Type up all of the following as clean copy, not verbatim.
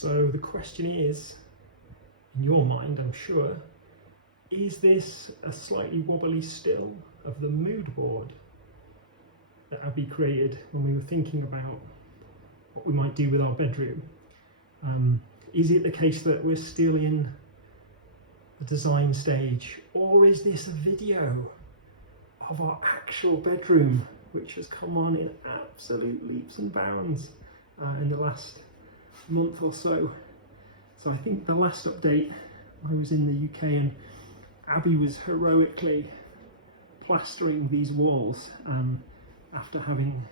So the question is, in your mind, I'm sure, is this a slightly wobbly still of the mood board that Abby created when we were thinking about what we might do with our bedroom? Is it the case that we're still in the design stage, or is this a video of our actual bedroom, which has come on in absolute leaps and bounds in the last month or so? So I think the last update, I was in the UK and Abby was heroically plastering these walls after having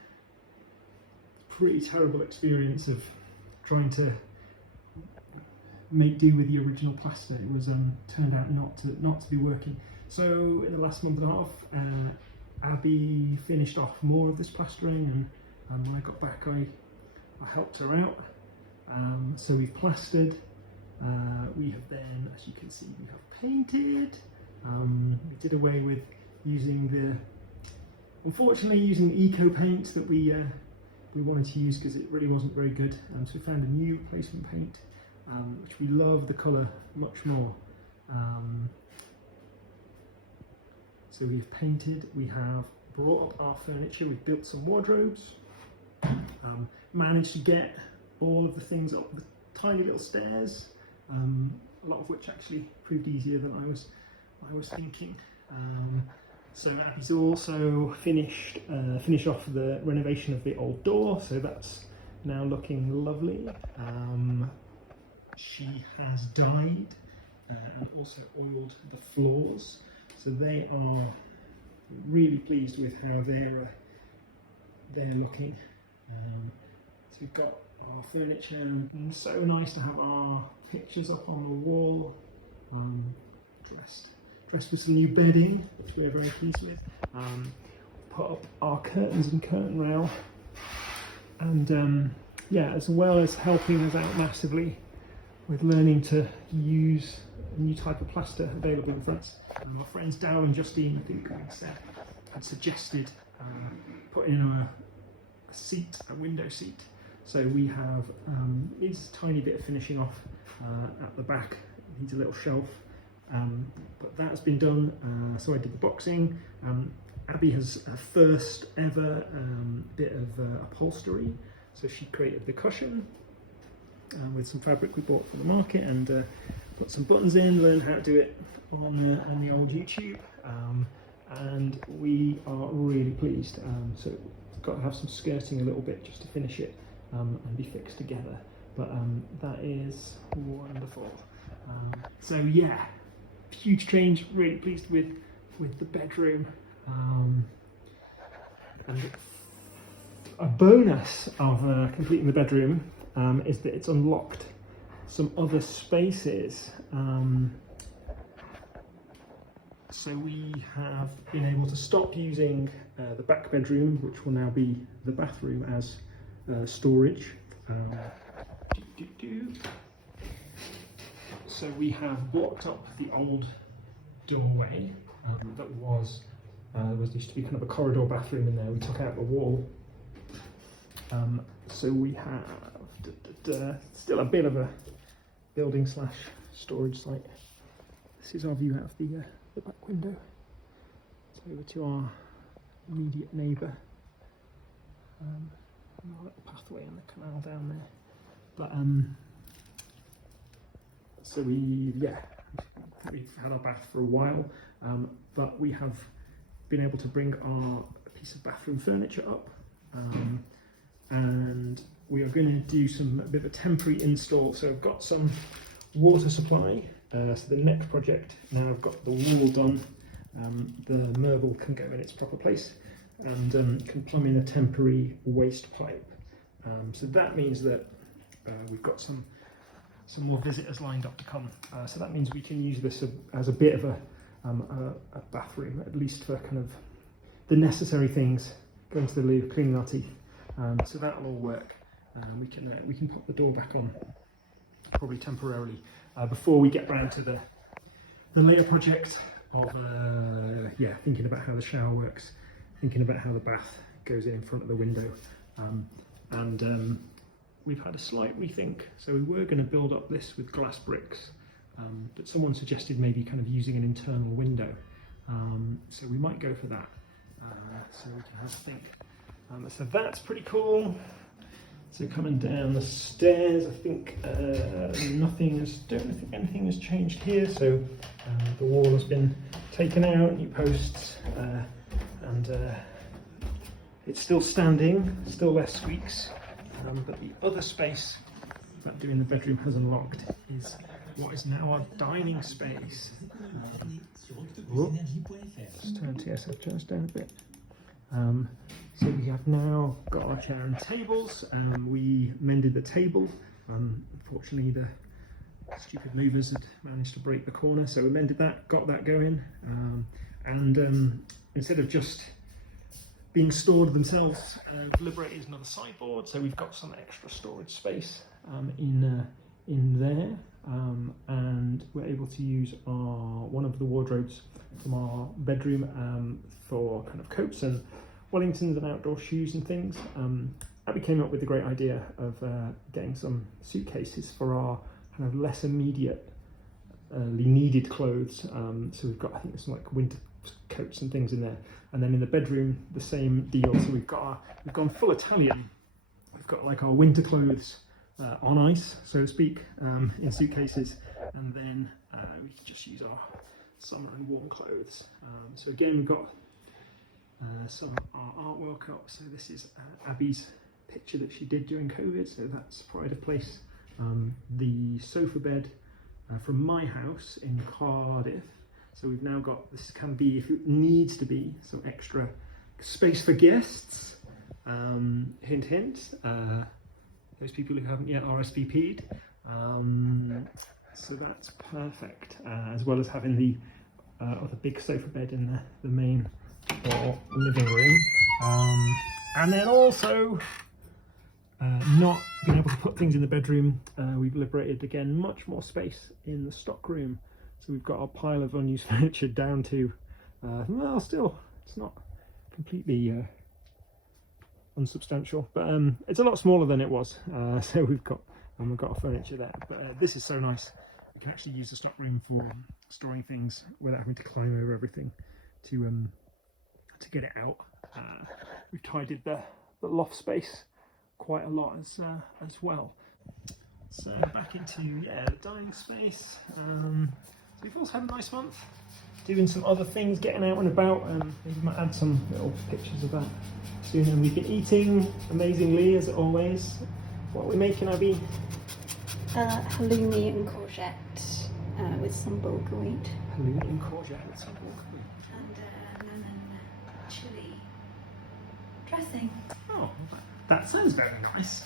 a pretty terrible experience of trying to make do with the original plaster. It was turned out not to be working. So in the last month and a half, Abby finished off more of this plastering, and when I got back, I helped her out. So we've plastered. We have then, as you can see, we have painted. We did away with unfortunately using the eco paint that we wanted to use because it really wasn't very good. So we found a new replacement paint, which we love the colour much more. So we've painted, we have brought up our furniture, we've built some wardrobes, managed to get all of the things up the tiny little stairs, a lot of which actually proved easier than I was thinking. So Abby's also finished off the renovation of the old door, so that's now looking lovely. She has dyed and also oiled the floors, so they are really pleased with how they're looking. So we've got our furniture, and so nice to have our pictures up on the wall, dressed with some new bedding, which we're very pleased with. Put up our curtains and curtain rail, and yeah, as well as helping us out massively with learning to use a new type of plaster available in France. Our friends Dow and Justine, I think, had suggested putting in a window seat. So we have needs a tiny bit of finishing off at the back. Needs a little shelf, but that's been done. So I did the boxing. Abby has her first ever bit of upholstery. So she created the cushion with some fabric we bought from the market, and put some buttons in, learned how to do it on the old YouTube, and we are really pleased. So it's got to have some skirting a little bit just to finish it and be fixed together, but that is wonderful. So yeah, huge change, really pleased with the bedroom. And a bonus of completing the bedroom is that it's unlocked some other spaces. So we have been able to stop using the back bedroom, which will now be the bathroom, as storage. So we have blocked up the old doorway that used to be kind of a corridor bathroom in there. We took out the wall. So we have still a bit of a building / storage site. This is our view out of the back window. It's over to our immediate neighbour. Our little pathway and the canal down there. But so we've had our bath for a while, but we have been able to bring our piece of bathroom furniture up, and we are going to do a bit of a temporary install. So I've got some water supply. So the next project, now I've got the wall done, the marble can go in its proper place, and can plumb in a temporary waste pipe. So that means that we've got some more visitors lined up to come. So that means we can use this as a bit of a bathroom, at least for kind of the necessary things, going to the loo, cleaning our teeth. So that'll all work. We can put the door back on, probably temporarily, before we get round to the later project of thinking about how the shower works, thinking about how the bath goes in front of the window, and we've had a slight rethink. So we were going to build up this with glass bricks, but someone suggested maybe kind of using an internal window. So we might go for that. So we can have a think. So that's pretty cool. So coming down the stairs, I think don't think anything has changed here. So the wall has been taken out, new posts, and it's still standing, still less squeaks. But the other space that doing the bedroom has unlocked is what is now our dining space. Just turn TSF turns down a bit. So we have now got our chair and tables. We mended the table. Unfortunately, the stupid movers had managed to break the corner, so we mended that, got that going. And instead of just being stored themselves, we've liberated another sideboard, so we've got some extra storage space in there. And we're able to use one of the wardrobes from our bedroom for kind of coats and Wellingtons and outdoor shoes and things. Abby came up with the great idea of getting some suitcases for our kind of less immediately needed clothes. So we've got, I think there's some like winter coats and things in there. And then in the bedroom, the same deal. So we've gone full Italian. We've got like our winter clothes on ice, so to speak, in suitcases, and then we can just use our summer and warm clothes. So again, we've got some of our artwork up. So this is Abby's picture that she did during COVID, so that's pride of place. The sofa bed from my house in Cardiff. So we've now got, this can be, if it needs to be, some extra space for guests. Hint, hint. Those people who haven't yet RSVP'd. So that's perfect, as well as having the other big sofa bed in the main or living room. And then also, not being able to put things in the bedroom, we've liberated again much more space in the stock room. So we've got our pile of unused furniture down to, well, still, it's not completely unsubstantial, but it's a lot smaller than it was. So we've got our furniture there. But this is so nice. We can actually use the stock room for storing things without having to climb over everything to get it out. We've tidied the loft space quite a lot as well. So back into the dining space. So we've also had a nice month doing some other things, getting out and about. Maybe might add some little pictures of that soon. And we've been eating amazingly as always. What are we making, Abby? Halloumi and courgette with some bulgur wheat. Halloumi and courgette with some bulgur wheat. And lemon chili dressing. Oh, that sounds very nice.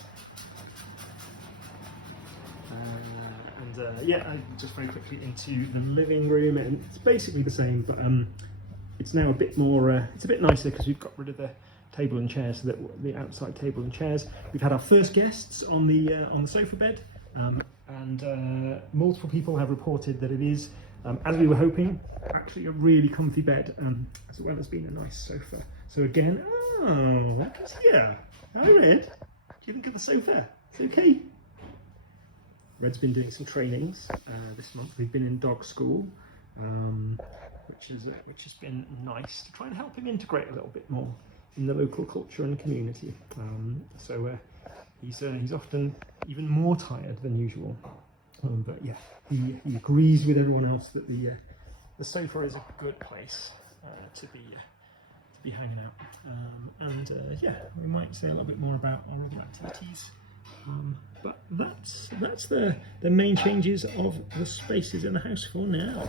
I just very quickly into the living room, and it's basically the same, but it's now a bit more. It's a bit nicer because we've got rid of the table and chairs, so that the outside table and chairs. We've had our first guests on the sofa bed, and multiple people have reported that it is, as we were hoping, actually a really comfy bed, as well as being a nice sofa. So again, yeah, hi Red. Do you think of the sofa? It's okay. Red's been doing some trainings this month. We've been in dog school, which has been nice to try and help him integrate a little bit more in the local culture and community. So he's often even more tired than usual. But yeah, he agrees with everyone else that the sofa is a good place to be hanging out. We might say a little bit more about our other activities. But that's the main changes of the spaces in the house for now.